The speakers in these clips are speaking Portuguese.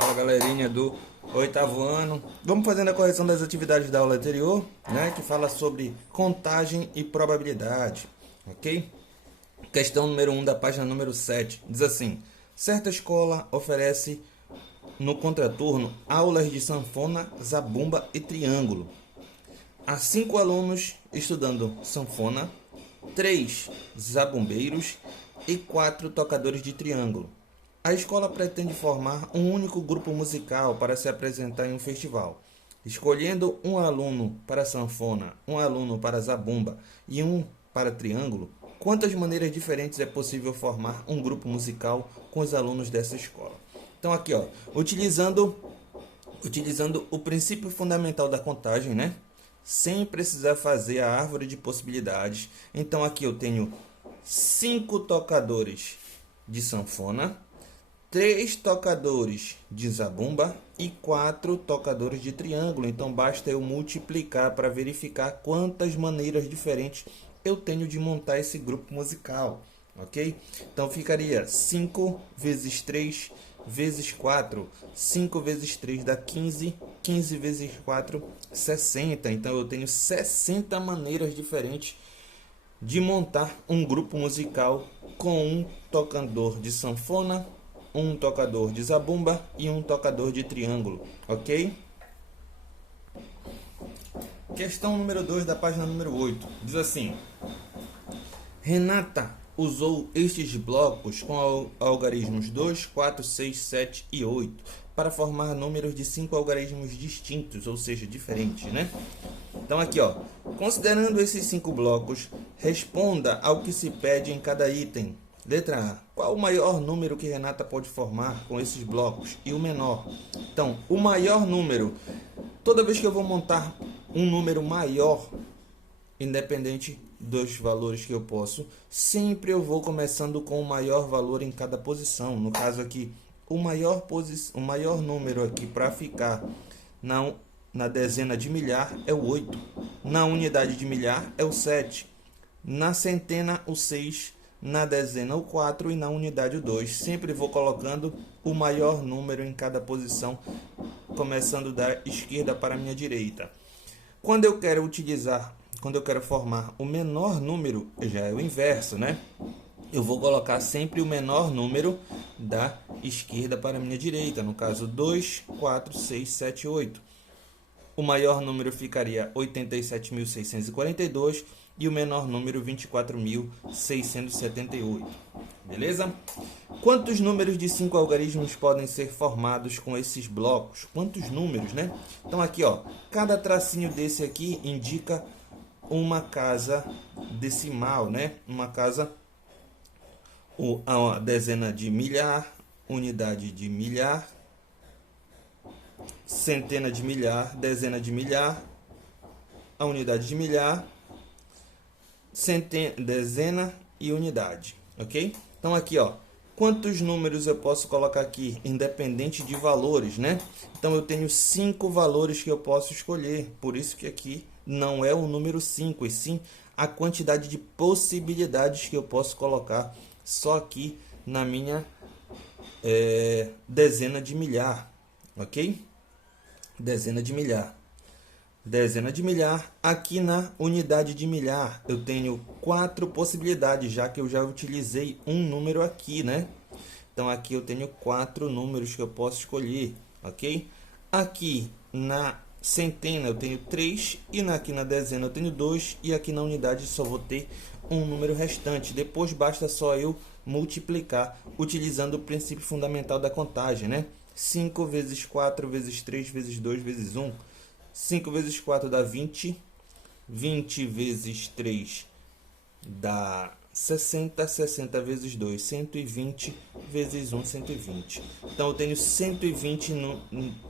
Fala galerinha do oitavo ano. Vamos fazendo a correção das atividades da aula anterior, né? Que fala sobre contagem e probabilidade, ok? Questão número 1 da página número 7. Diz assim: certa escola oferece no contraturno aulas de sanfona, zabumba e triângulo. Há 5 alunos estudando sanfona, 3 zabumbeiros e 4 tocadores de triângulo. A escola pretende formar um único grupo musical para se apresentar em um festival, escolhendo um aluno para sanfona, um aluno para zabumba e um para triângulo. Quantas maneiras diferentes é possível formar um grupo musical com os alunos dessa escola? Então aqui, ó, utilizando o princípio fundamental da contagem, né? Sem precisar fazer a árvore de possibilidades. Então aqui eu tenho 5 tocadores de sanfona, 3 tocadores de zabumba e 4 tocadores de triângulo. Então basta eu multiplicar para verificar quantas maneiras diferentes eu tenho de montar esse grupo musical, ok? Então ficaria 5 vezes 3 vezes 4. 5 vezes 3 dá 15. 15 vezes 4, 60. Então eu tenho 60 maneiras diferentes de montar um grupo musical com um tocador de sanfona, um tocador de zabumba e um tocador de triângulo, ok? Questão número 2 da página número 8. Diz assim: Renata usou estes blocos com algarismos 2, 4, 6, 7 e 8 para formar números de 5 algarismos distintos, ou seja, diferentes, né? Então aqui, ó, considerando esses 5 blocos, responda ao que se pede em cada item. Letra A. Qual o maior número que Renata pode formar com esses blocos e o menor? Então, o maior número, toda vez que eu vou montar um número maior, independente dos valores que eu posso, sempre eu vou começando com o maior valor em cada posição. No caso aqui, o maior número aqui para ficar na dezena de milhar é o 8. Na unidade de milhar é o 7. Na centena, o 6. Na dezena, o 4. E na unidade, o 2. Sempre vou colocando o maior número em cada posição, começando da esquerda para a minha direita. Quando eu quero formar o menor número, já é o inverso, né? Eu vou colocar sempre o menor número da esquerda para a minha direita. No caso, 2, 4, 6, 7, 8. O maior número ficaria 87.642 e o menor número 24.678. Beleza? Quantos números de 5 algarismos podem ser formados com esses blocos? Quantos números, né? Então aqui, ó, cada tracinho desse aqui indica uma casa decimal, né? Uma casa, a dezena de milhar, unidade de milhar, centena de milhar, dezena de milhar, a unidade de milhar, dezena e unidade, ok? Então aqui, ó, quantos números eu posso colocar aqui, independente de valores, né? Então eu tenho 5 valores que eu posso escolher, por isso que aqui não é o número 5, e sim a quantidade de possibilidades que eu posso colocar só aqui na minha dezena de milhar, ok? Dezena de milhar. Dezena de milhar. Aqui na unidade de milhar eu tenho 4 possibilidades, já que eu já utilizei um número aqui, né? Então aqui eu tenho 4 números que eu posso escolher, ok? Aqui na centena eu tenho 3, e aqui na dezena eu tenho 2, e aqui na unidade só vou ter um número restante. Depois basta só eu multiplicar utilizando o princípio fundamental da contagem, né? 5 vezes 4 vezes 3 vezes 2 vezes 1. 5 vezes 4 dá 20. 20 vezes 3 dá 60. 60 vezes 2, 120 vezes 1, 120. Então eu tenho 120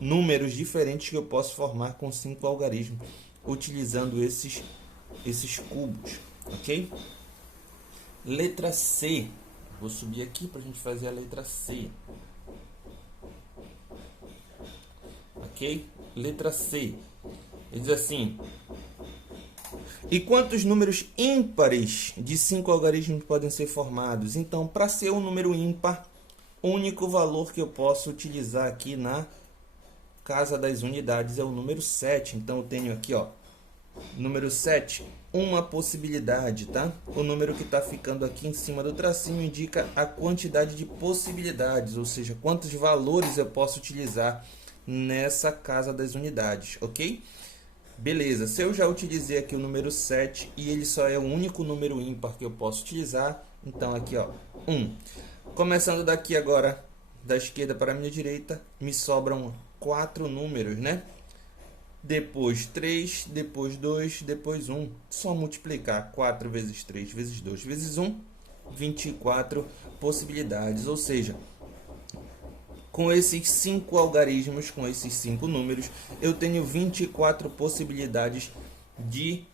números diferentes que eu posso formar com 5 algarismos, utilizando esses cubos, ok? Letra C. Vou subir aqui para a gente fazer a letra C. Ok? Letra C. Ele diz assim: e quantos números ímpares de 5 algarismos podem ser formados? Então, para ser um número ímpar, O único valor que eu posso utilizar aqui na casa das unidades é o número 7. Então, eu tenho aqui, ó, número 7, uma possibilidade, tá? O número que está ficando aqui em cima do tracinho indica a quantidade de possibilidades, ou seja, quantos valores eu posso utilizar nessa casa das unidades, ok? Beleza, se eu já utilizei aqui o número 7 e ele só é o único número ímpar que eu posso utilizar, então aqui, ó, 1. Começando daqui agora, da esquerda para a minha direita, me sobram 4 números, né? Depois 3, depois 2, depois 1. Só multiplicar 4 vezes 3 vezes 2 vezes 1, 24 possibilidades. Ou seja, com esses 5 algarismos, com esses 5 números, eu tenho 24 possibilidades de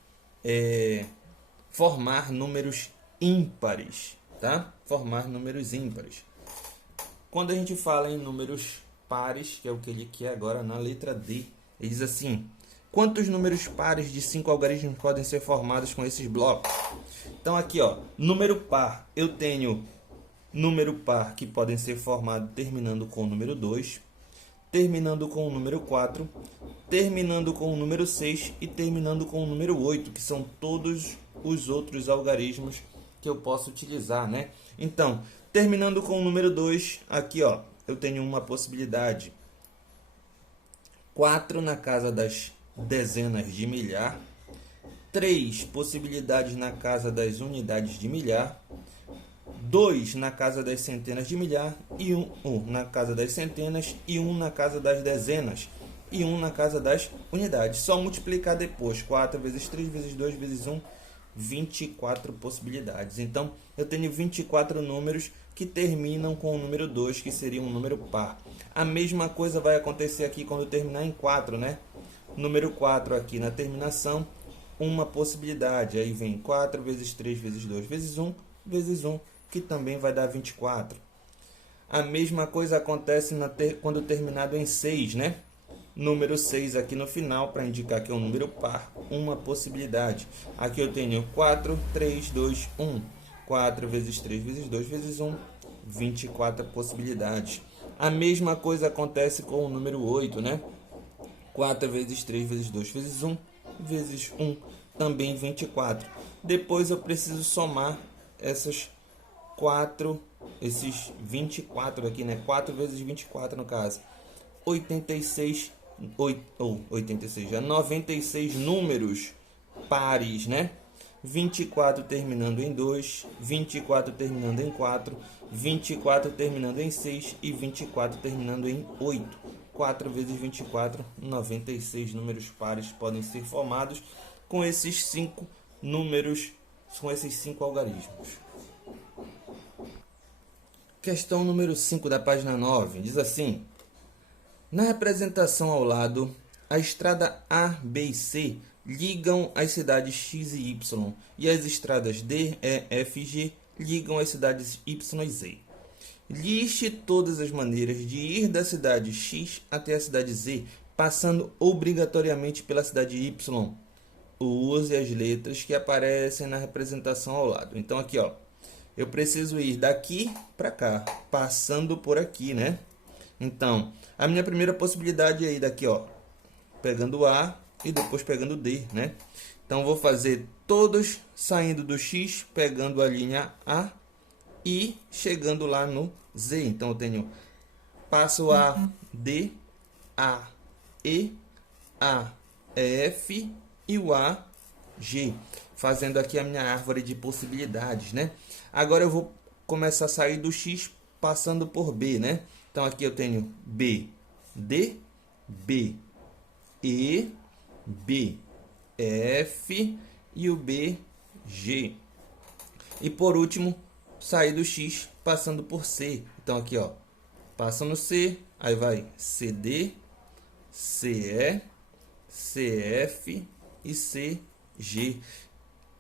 formar números ímpares, tá? Formar números ímpares. Quando a gente fala em números pares, que é o que ele quer agora na letra D, ele diz assim: quantos números pares de 5 algarismos podem ser formados com esses blocos? Então aqui, ó, número par, eu tenho número par que podem ser formados terminando com o número 2, terminando com o número 4, terminando com o número 6 e terminando com o número 8, que são todos os outros algarismos que eu posso utilizar, né? Então, terminando com o número 2, aqui, ó, eu tenho uma possibilidade: 4 na casa das dezenas de milhar, 3 possibilidades na casa das unidades de milhar, 2 na casa das centenas de milhar, e 1 na casa das centenas, e 1 na casa das dezenas, e 1 na casa das unidades. Só multiplicar depois, 4 vezes 3 vezes 2 vezes 1, 24 possibilidades. Então, eu tenho 24 números que terminam com o número 2, que seria um número par. A mesma coisa vai acontecer aqui quando terminar em 4, né? Número 4 aqui na terminação, uma possibilidade. Aí vem 4 vezes 3 vezes 2 vezes 1 vezes 1, que também vai dar 24. A mesma coisa acontece quando terminado em 6, né? Número 6 aqui no final, para indicar que é um número par, uma possibilidade. Aqui eu tenho 4, 3, 2, 1. 4 vezes 3 vezes 2 vezes 1, 24 possibilidades. A mesma coisa acontece com o número 8, né? 4 vezes 3 vezes 2 vezes 1 vezes 1, também 24. Depois eu preciso somar esses 24 aqui, né? 4 vezes 24 no caso. 86, 96 números pares, né? 24 terminando em 2, 24 terminando em 4, 24 terminando em 6 e 24 terminando em 8. 4 vezes 24, 96 números pares podem ser formados com esses 5 números, com esses 5 algarismos. Questão número 5 da página 9, diz assim: na representação ao lado, a estrada A, B e C ligam as cidades X e Y, e as estradas D, E, F e G ligam as cidades Y e Z. Liste todas as maneiras de ir da cidade X até a cidade Z, passando obrigatoriamente pela cidade Y. Use as letras que aparecem na representação ao lado. Então aqui, ó, eu preciso ir daqui para cá, passando por aqui, né? Então, a minha primeira possibilidade é ir daqui, ó, pegando A e depois pegando D, né? Então, vou fazer todos saindo do X, pegando a linha A e chegando lá no Z. Então, eu tenho passo A, D, A, E, A, F e o A, G. Fazendo aqui a minha árvore de possibilidades, né? Agora, eu vou começar a sair do X passando por B, né? Então, aqui eu tenho B, D, B, E, B, F e o B, G. E por último, sair do X passando por C. Então, aqui, ó, passa no C, aí vai CD, CE, CF e CG,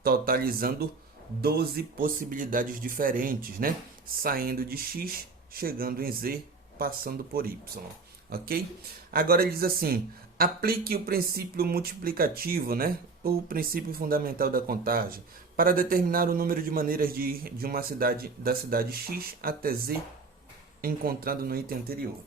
totalizando 12 possibilidades diferentes, né? Saindo de X, chegando em Z, passando por Y, ok? Agora ele diz assim: aplique o princípio multiplicativo, né? O princípio fundamental da contagem, para determinar o número de maneiras de ir de uma cidade, da cidade X até Z, encontrado no item anterior.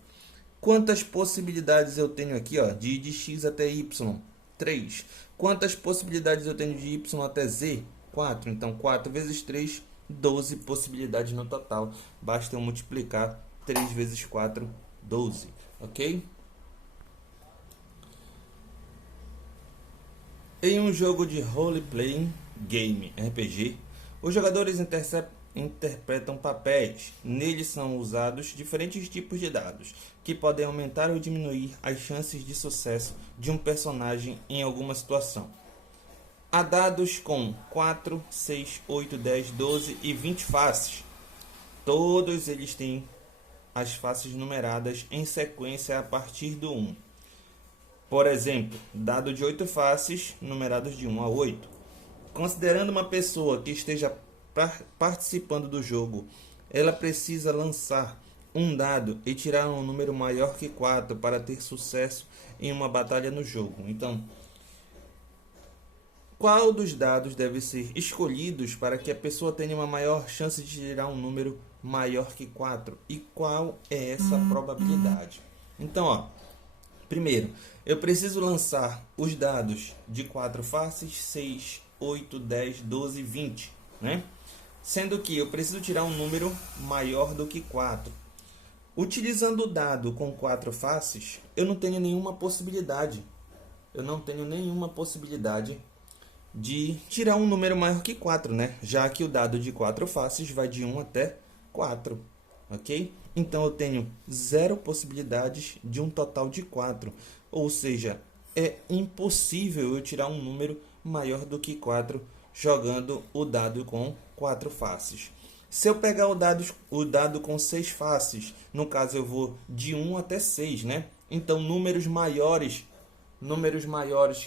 Quantas possibilidades eu tenho aqui, ó, de ir de x até y? 3. Quantas possibilidades eu tenho de y até z? 4. Então, 4 vezes 3, 12 possibilidades no total. Basta eu multiplicar 3 vezes 4, 12. Ok? Em um jogo de role-playing game, RPG, os jogadores interpretam papéis. Neles são usados diferentes tipos de dados, que podem aumentar ou diminuir as chances de sucesso de um personagem em alguma situação. Há dados com 4, 6, 8, 10, 12 e 20 faces. Todos eles têm as faces numeradas em sequência a partir do 1. Por exemplo, dado de 8 faces, numerados de 1 a 8. Considerando uma pessoa que esteja participando do jogo, ela precisa lançar um dado e tirar um número maior que 4 para ter sucesso em uma batalha no jogo. Então, qual dos dados deve ser escolhidos para que a pessoa tenha uma maior chance de tirar um número maior que 4? E qual é essa probabilidade? Então, ó, primeiro, eu preciso lançar os dados de 4 faces, 6, 8, 10, 12, 20, né? Sendo que eu preciso tirar um número maior do que 4. Utilizando o dado com 4 faces, eu não tenho nenhuma possibilidade. De tirar um número maior que 4, né? Já que o dado de 4 faces vai de 1 até 4, ok? Então, eu tenho 0 possibilidades de um total de 4. Ou seja, é impossível eu tirar um número maior do que 4 jogando o dado com 4 faces. Se eu pegar o dado com 6 faces, no caso eu vou de 1 até 6, né? Então, números maiores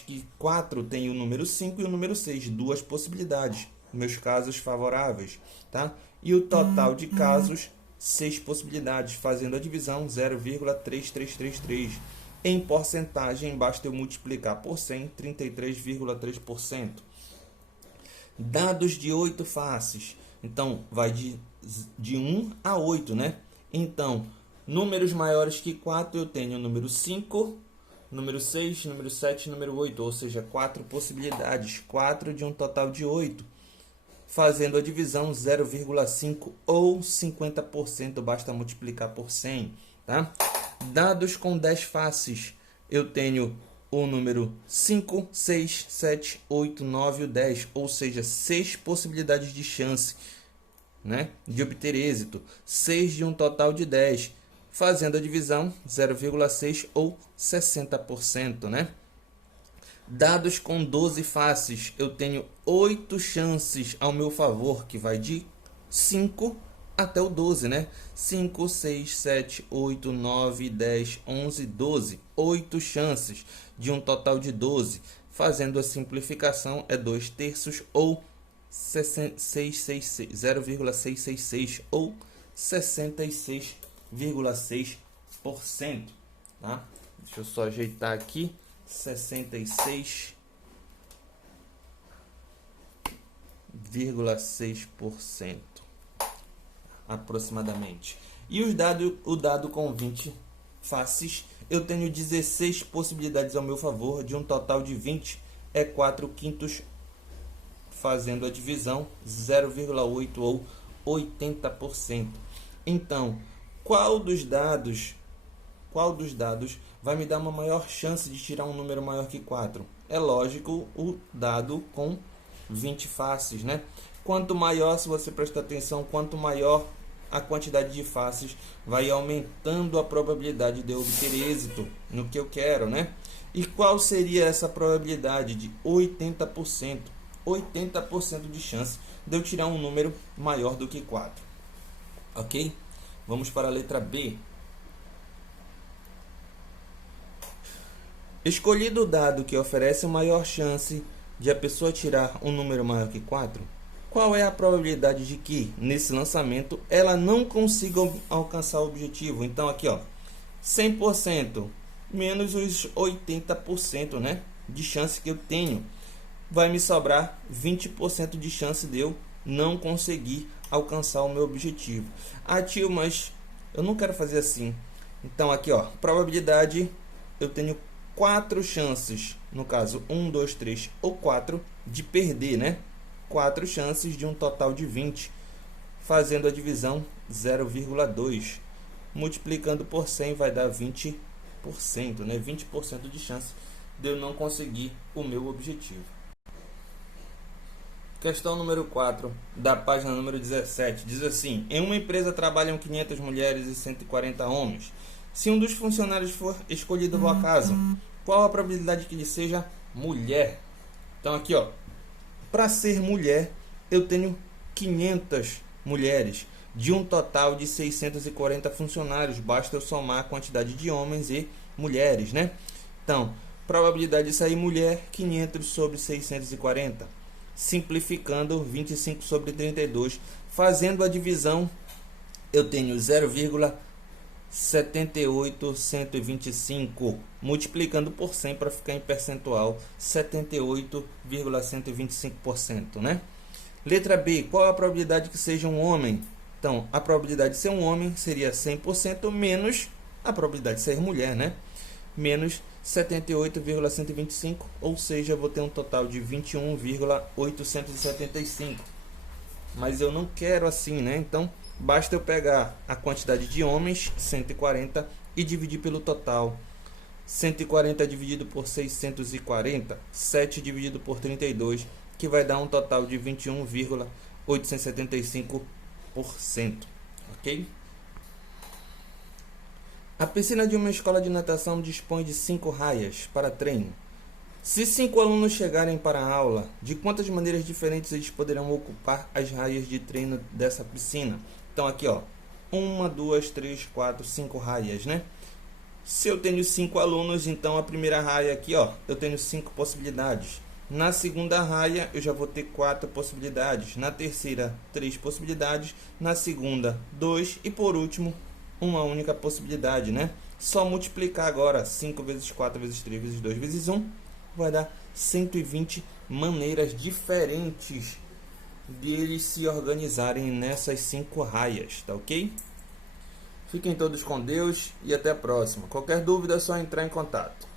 que 4 tem o número 5 e o número 6, 2 possibilidades, meus casos favoráveis, tá? E o total de casos, 6 possibilidades, fazendo a divisão 0,3333. Em porcentagem, basta eu multiplicar por 100, 33,3%. Dados de 8 faces, então vai de 1 a 8, né? Então, números maiores que 4 eu tenho o número 5, número 6, número 7, número 8, ou seja, 4 possibilidades, 4 de um total de 8. Fazendo a divisão 0,5 ou 50%, basta multiplicar por 100, tá? Dados com 10 faces, eu tenho o número 5, 6, 7, 8, 9 e 10, ou seja, 6 possibilidades de chance, né, de obter êxito, 6 de um total de 10, fazendo a divisão 0,6 ou 60%, né? Dados com 12 faces, eu tenho 8 chances ao meu favor, que vai de 5 até o 12, né? 5, 6, 7, 8, 9, 10, 11, 12. 8 chances de um total de 12. Fazendo a simplificação, é 2 terços ou 0,666 ou 66,6%. Tá? Deixa eu só ajeitar aqui. 66,6%. Aproximadamente. E o dado com 20 faces, eu tenho 16 possibilidades ao meu favor, de um total de 20, é 4 quintos, fazendo a divisão 0,8 ou 80%. Então, qual dos dados vai me dar uma maior chance de tirar um número maior que 4? É lógico, o dado com 20 faces, né? Quanto maior, se você prestar atenção, quanto maior a quantidade de faces, vai aumentando a probabilidade de eu obter êxito no que eu quero, né? E qual seria essa probabilidade de 80%? 80% de chance de eu tirar um número maior do que 4. Ok? Vamos para a letra B. Escolhido o dado que oferece maior chance de a pessoa tirar um número maior que 4, qual é a probabilidade de que, nesse lançamento, ela não consiga alcançar o objetivo? Então, aqui, ó, 100% menos os 80%, né, de chance que eu tenho. Vai me sobrar 20% de chance de eu não conseguir alcançar o meu objetivo. Ah, tio, mas Eu não quero fazer assim. Então aqui, ó, probabilidade, eu tenho 4 chances, no caso 1, 2, 3 ou 4, de perder, né? 4 chances de um total de 20, fazendo a divisão 0,2. Multiplicando por 100 vai dar 20%, né? 20% de chance de eu não conseguir o meu objetivo. Questão número 4, da página número 17, diz assim: em uma empresa trabalham 500 mulheres e 140 homens. Se um dos funcionários for escolhido ao acaso, qual a probabilidade que ele seja mulher? Então aqui, ó, para ser mulher, eu tenho 500 mulheres, de um total de 640 funcionários. Basta eu somar a quantidade de homens e mulheres, né? Então, probabilidade de sair mulher, 500 sobre 640. Simplificando, 25 sobre 32. Fazendo a divisão, eu tenho 0,78125. Multiplicando por 100 para ficar em percentual, 78,125%, né? Letra B, qual a probabilidade que seja um homem? Então, a probabilidade de ser um homem seria 100% menos a probabilidade de ser mulher, né? Menos 78,125, ou seja, eu vou ter um total de 21,875. Mas eu não quero assim, né? Então, basta eu pegar a quantidade de homens, 140, e dividir pelo total. 140 dividido por 640, 7 dividido por 32, que vai dar um total de 21,875%. Ok? A piscina de uma escola de natação dispõe de 5 raias para treino. Se 5 alunos chegarem para a aula, de quantas maneiras diferentes eles poderão ocupar as raias de treino dessa piscina? Então aqui, ó, 1, 2, 3, 4, 5 raias, né? Se eu tenho 5 alunos, então a primeira raia aqui, ó, eu tenho 5 possibilidades. Na segunda raia, eu já vou ter 4 possibilidades. Na terceira, 3 possibilidades. Na segunda, 2. E por último, uma única possibilidade, né? Só multiplicar agora 5 vezes 4 vezes 3 vezes 2 vezes 1 vai dar 120 maneiras diferentes de eles se organizarem nessas 5 raias, tá ok? Fiquem todos com Deus e até a próxima. Qualquer dúvida é só entrar em contato.